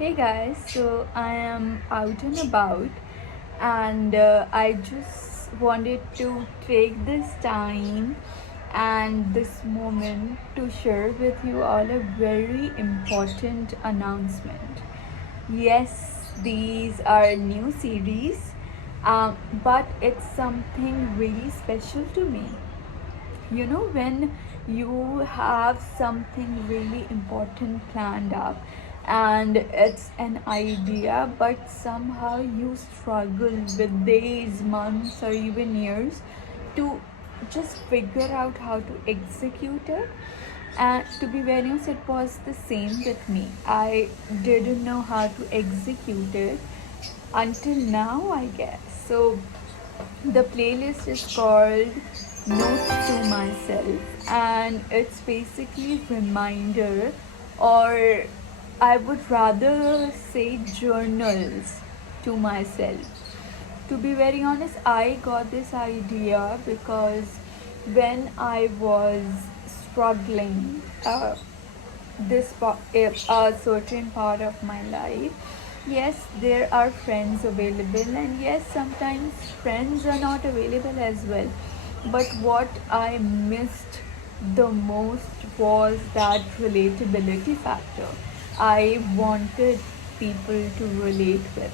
Hey guys, so I am out and about, and I just wanted to take this time and this moment to share with you all a very important announcement. Yes, these are new series, but it's something really special to me. When you have something really important planned up and it's an idea, but somehow you struggle with days, months, or even years to just figure out how to execute it. And to be very honest, it was the same with me. I didn't know how to execute it until now, I guess. So the playlist is called Notes to Myself, and it's basically reminder, or I would rather say journals to myself. To be very honest, I got this idea because when I was struggling a certain part of my life, yes, there are friends available, and yes, sometimes friends are not available as well. But what I missed the most was that relatability factor. I wanted people to relate with.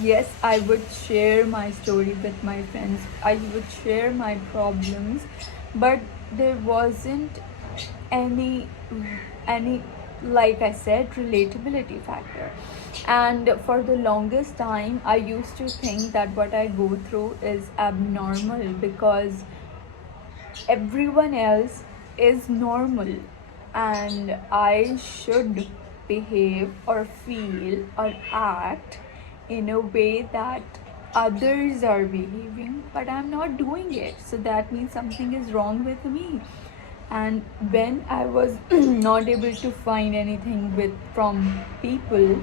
Yes, I would share my story with my friends, I would share my problems, but there wasn't any any like I said, relatability factor. And for the longest time I used to think that what I go through is abnormal because everyone else is normal and I should behave or feel or act in a way that others are behaving, but I'm not doing it. So that means something is wrong with me. And when I was not able to find anything with from people,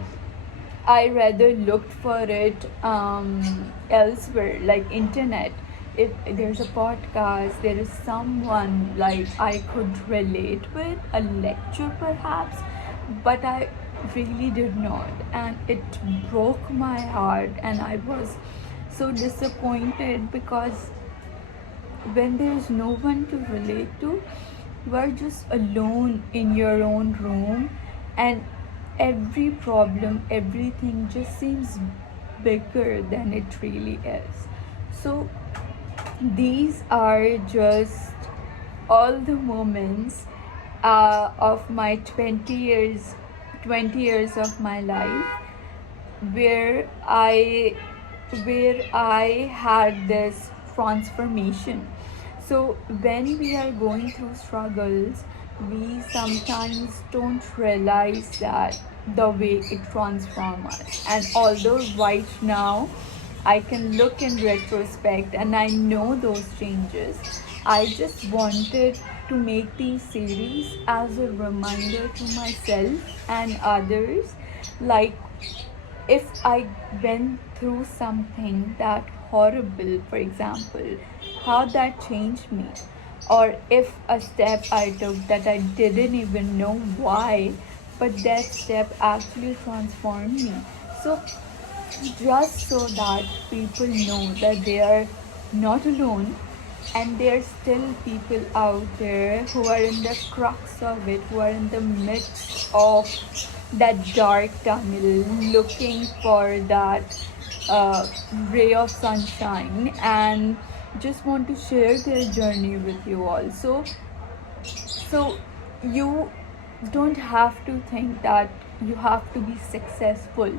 I rather looked for it elsewhere, like internet. If there's a podcast, there is someone like I could relate with, a lecture perhaps, but I really did not, and it broke my heart, and I was so disappointed because when there's no one to relate to, you are just alone in your own room, and every problem, everything just seems bigger than it really is. So these are just all the moments of my 20 years of my life where I had this transformation. So when we are going through struggles, we sometimes don't realize that the way it transforms us. And although right now I can look in retrospect and I know those changes, I just wanted to make these series as a reminder to myself and others, like if I went through something that horrible, for example, how that changed me, or if a step I took that I didn't even know why, but that step actually transformed me. So, just so that people know that they are not alone, and there's still people out there who are in the crux of it, who are in the midst of that dark tunnel looking for that ray of sunshine, and just want to share their journey with you all. So you don't have to think that you have to be successful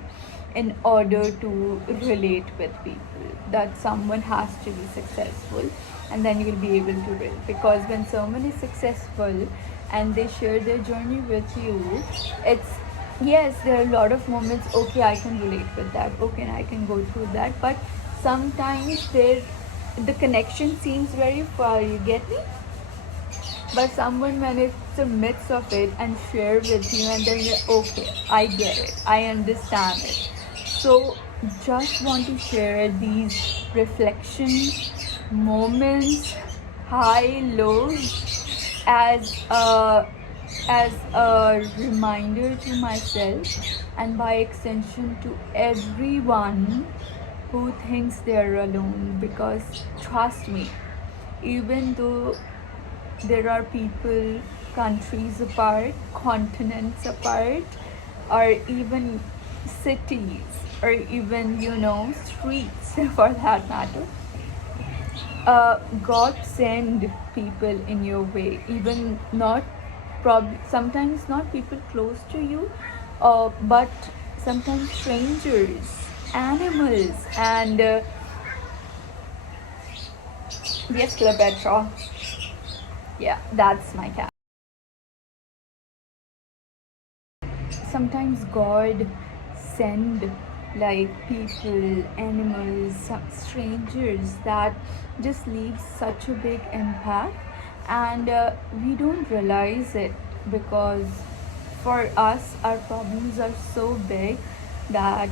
in order to relate with people, that someone has to be successful and then you will be able to relate. Because when someone is successful and they share their journey with you, it's, yes, there are a lot of moments, okay, I can relate with that, okay, I can go through that, but sometimes there the connection seems very far, you get me? But someone when it's the midst of it and share with you, and then you're okay, I get it, I understand it. So just want to share these reflection moments, high lows, as a reminder to myself and by extension to everyone who thinks they're alone. Because trust me, even though there are people countries apart, continents apart, or even cities, or even streets for that matter, God send people in your way, even not sometimes not people close to you, but sometimes strangers, animals, and yes, Cleopatra. Yeah, that's my cat. Sometimes God send like people, animals, strangers that just leave such a big impact, and we don't realize it because for us our problems are so big that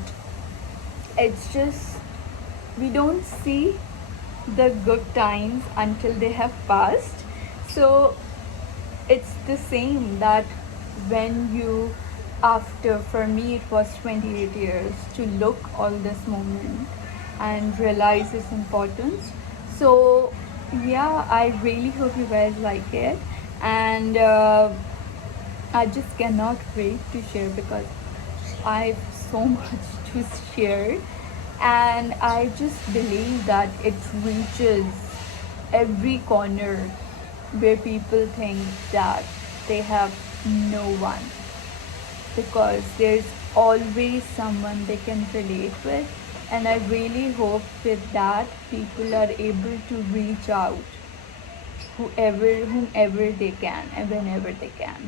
it's just we don't see the good times until they have passed. So it's the same that when you, after, for me it was 28 years to look all this moment and realize its importance. So yeah, I really hope you guys like it, and I just cannot wait to share because I have so much to share, and I just believe that it reaches every corner where people think that they have no one, because there's always someone they can relate with. And I really hope with that people are able to reach out whomever they can and whenever they can.